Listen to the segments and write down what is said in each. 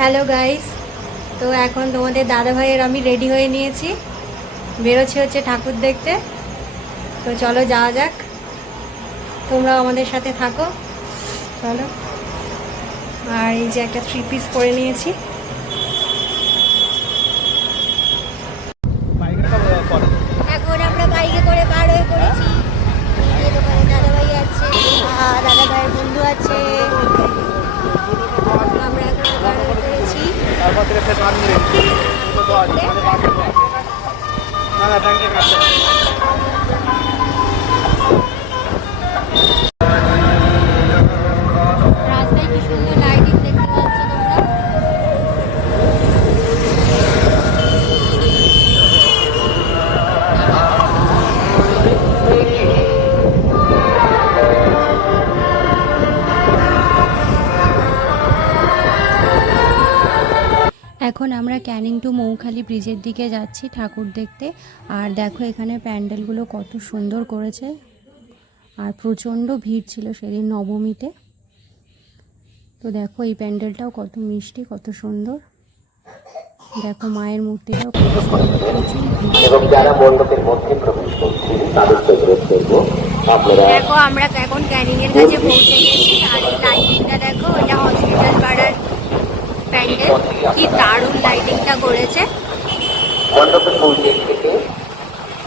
Hello guys, তো এখন তোমাদের দাদা ভাইয়ের আমি রেডি হয়ে নিয়েছি, বেরোচ্ছি হচ্ছে ঠাকুর দেখতে। তো চলো যাওয়া যাক, তোমরাও আমাদের সাথে থাকো। চলো। আর এই যে একটা 3 পিস পরে নিয়েছি। এখন আমরা বাইকে করে বার হয়ে পড়েছি। এই দোকানে দাদা ভাই আছে আর দাদা ভাইয়ের বন্ধু আছে। আমরা এখন বার হয়ে পড়েছি। রাস্তায় কি সুন্দর লাইটিং দেখতে পাচ্ছ তোমরা। এখন আমরা ক্যানিং টু মৌখালি ব্রিজের দিকে যাচ্ছি ঠাকুর দেখতে। আর দেখো এখানে প্যান্ডেলগুলো কত সুন্দর করেছে, আর প্রচণ্ড ভিড় ছিল সেদিন নবমীতে। তো দেখো এই প্যান্ডেলটাও কত মিষ্টি, কত সুন্দর। দেখো মায়ের মূর্তিটাও কত সুন্দর, প্রচুর ভিড়। দেখো আমরা এখন ক্যানিং এর কাছে পৌঁছে গেছি। আর এই লাইটিংটা দেখো, এটা হসপিটাল পাড়ার প্যান্ডেল, কি দারুণ লাইটিংটা করেছে।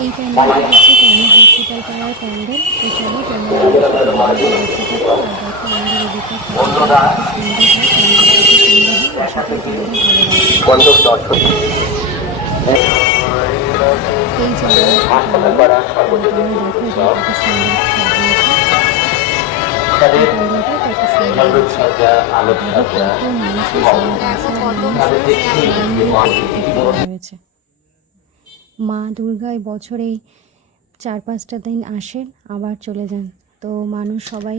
এই প্যান্ডেলটা হচ্ছে ক্যানিং হসপিটাল পাড়ার প্যান্ডেল। তো চলো তোমরা দেখতে থাকো। আর দেখো আমাদের এদিকে সুন্দর হয় প্যান্ডেল, কত সুন্দর হয়। আশা করি তোমাদের ভালো লাগবে। এই যে দেখো এটা কত সুন্দর সাজিয়েছে। মা দুর্গায় বছরেই 4-5টা দিন আসেন, আবার চলে যান। তো মানুষ সবাই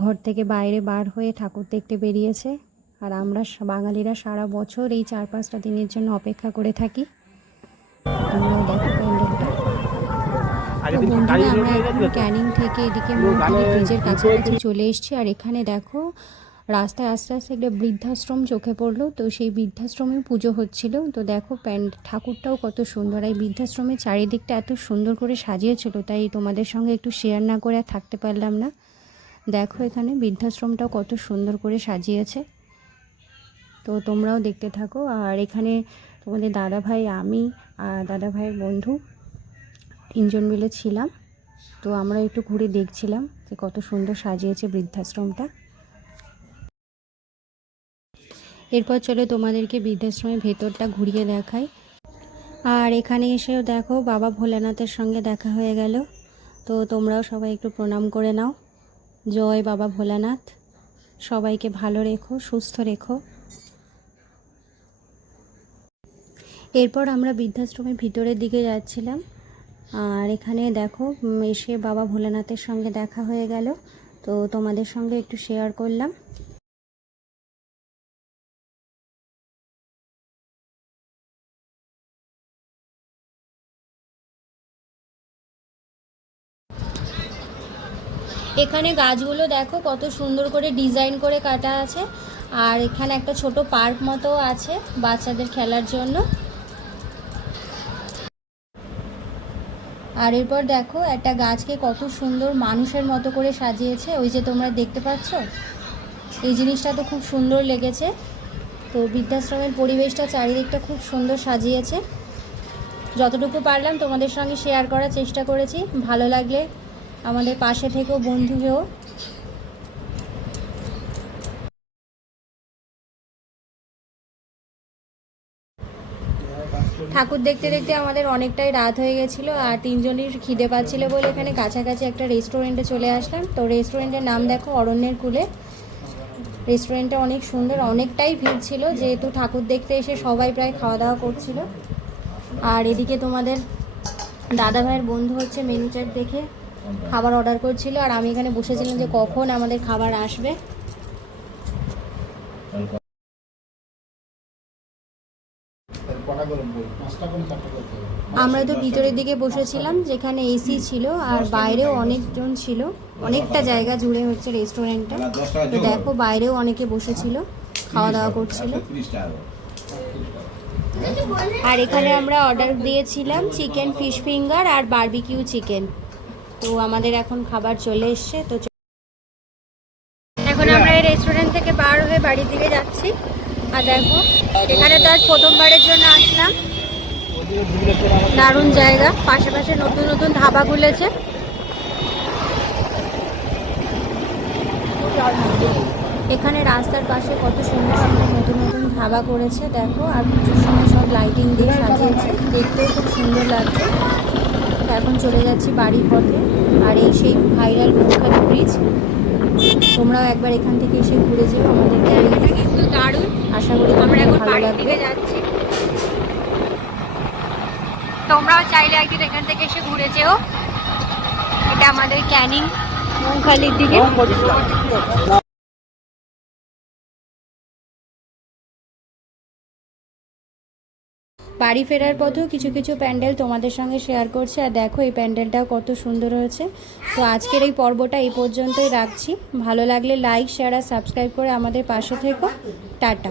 ঘর থেকে বাইরে বার হয়ে ঠাকুর দেখতে বেরিয়েছে। আর আমরা বাঙালিরা সারা বছর এই 4-5টা দিনের জন্য অপেক্ষা করে থাকি। তোমরাও দেখো প্যান্ডেলটা। তো বন্ধুরা, আমরা এখন ক্যানিং থেকে এদিকে মৌখালি ব্রিজের কাছাকাছি চলে এসেছি। আর এখানে দেখো রাস্তায় আস্তে আস্তে একটা বৃদ্ধাশ্রম চোখে পড়লো। তো সেই বৃদ্ধাশ্রমেও পুজো হচ্ছিল। তো দেখো ঠাকুরটাও কত সুন্দর। এই বৃদ্ধাশ্রমের চারিদিকটা এত সুন্দর করে সাজিয়েছিল, তাই তোমাদের সঙ্গে একটু শেয়ার না করে থাকতে পারলাম না। দেখো এখানে বৃদ্ধাশ্রমটাও কত সুন্দর করে সাজিয়েছে। তো তোমরাও দেখতে থাকো। আর এখানে তোমাদের দাদা ভাই, আমি আর দাদা ভাইয়ের বন্ধু 3জন মিলে ছিলাম। তো আমরা একটু ঘুরে দেখছিলাম যে কত সুন্দর সাজিয়েছে বৃদ্ধাশ্রমটা। এরপর চলো তোমাদেরকে বৃদ্ধাশ্রমের ভেতরটা ঘুরিয়ে দেখাই। আর এখানে এসেও দেখো বাবা ভোলানাথের সঙ্গে দেখা হয়ে গেল। তো তোমরাও সবাই একটু প্রণাম করে নাও। জয় বাবা ভোলানাথ, সবাইকে ভালো রেখো, সুস্থ রেখো। এরপর আমরা বৃদ্ধাশ্রমের ভিতরের দিকে যাচ্ছিলাম। আর এখানে দেখো এসে বাবা ভোলানাথের সঙ্গে দেখা হয়ে গেল। তো তোমাদের সঙ্গে একটু শেয়ার করলাম। এখানে গাছগুলো দেখো কত সুন্দর করে ডিজাইন করে কাটা আছে। আর এখানে একটা ছোট পার্ক মতো আছে বাচ্চাদের খেলার জন্য। আর এরপর দেখো একটা গাছকে কত সুন্দর মানুষের মতো করে সাজিয়েছে, ওই যে তোমরা দেখতে পাচ্ছ। এই জিনিসটা তো খুব সুন্দর লেগেছে। তো বৃদ্ধাশ্রমের পরিবেশটা চারিদিকটা খুব সুন্দর সাজিয়েছে। যতটুকু পারলাম তোমাদের সঙ্গে শেয়ার করার চেষ্টা করেছি। ভালো লাগলে আমাদের পাশে থেকেও, বন্ধু হয়েও। ঠাকুর দেখতে দেখতে আমাদের অনেকটাই রাত হয়ে গেছিলো। আর 3জনই খিদে পাচ্ছিলো বলে এখানে কাছাকাছি একটা রেস্টুরেন্টে চলে আসলাম। তো রেস্টুরেন্টের নাম দেখো অরণ্যের কুলে। রেস্টুরেন্টটা অনেক সুন্দর, অনেকটাই ভিড় ছিল যেহেতু ঠাকুর দেখতে এসে সবাই প্রায় খাওয়া দাওয়া করছিল। আর এদিকে তোমাদের দাদা ভাইয়ের বন্ধু হচ্ছে মেনু চার্ট দেখে খাবার অর্ডার করছিল। আর আমি এখানে বসেছিলাম যে কখন আমাদের খাবার আসবে। আমরা তো ভিতরের দিকে বসেছিলাম যেখানে এসি ছিল, আর বাইরেও অনেকজন ছিল। অনেকটা জায়গা জুড়ে হচ্ছে রেস্টুরেন্টটা। তো দেখো বাইরেও অনেকে বসেছিল। খাওয়া দাওয়া করছিল। আর এখানে আমরা অর্ডার দিয়েছিলাম চিকেন ফিশ ফিঙ্গার আর বারবিকিউ চিকেন। তো আমাদের এখন খাবার চলে এসছে। তো এখন আমরা এই রেস্টুরেন্ট থেকে বার হয়ে বাড়ির দিকে যাচ্ছি। আর দেখো এখানে তো আজ প্রথমবারের জন্য আসলাম, দারুণ জায়গা, পাশে পাশে নতুন নতুন ধাবা খুলেছে। এখানে রাস্তার পাশে কত সুন্দর সুন্দর নতুন নতুন ধাবা করেছে দেখো, আর প্রচুর সময় সব লাইটিং দিয়ে সাজিয়েছে, দেখতেও খুব সুন্দর লাগছে। এখন চলে যাচ্ছি বাড়ির পথে। আর এই সেই ভাইরাল মৌখালি ব্রিজ, তোমরাও একবার এখান থেকে এসে ঘুরে যেও আমাদের জায়গাটা কিন্তু দারুণ। আশা করি আমরা এখন বাড়ির দিকে যাচ্ছি, তোমরাও চাইলে একদিন এখান থেকে এসে ঘুরে যেও। এটা আমাদের ক্যানিং মৌখালির দিকে। বাড়ি ফেরার পথেও কিছু কিছু প্যান্ডেল তোমাদের সঙ্গে শেয়ার করছি। আর দেখো এই প্যান্ডেলটাও কত সুন্দর হয়েছে। তো আজকের এই পর্বটা এই পর্যন্তই রাখছি। ভালো লাগলে লাইক শেয়ার আর সাবস্ক্রাইব করে আমাদের পাশে থেকো। টাটা।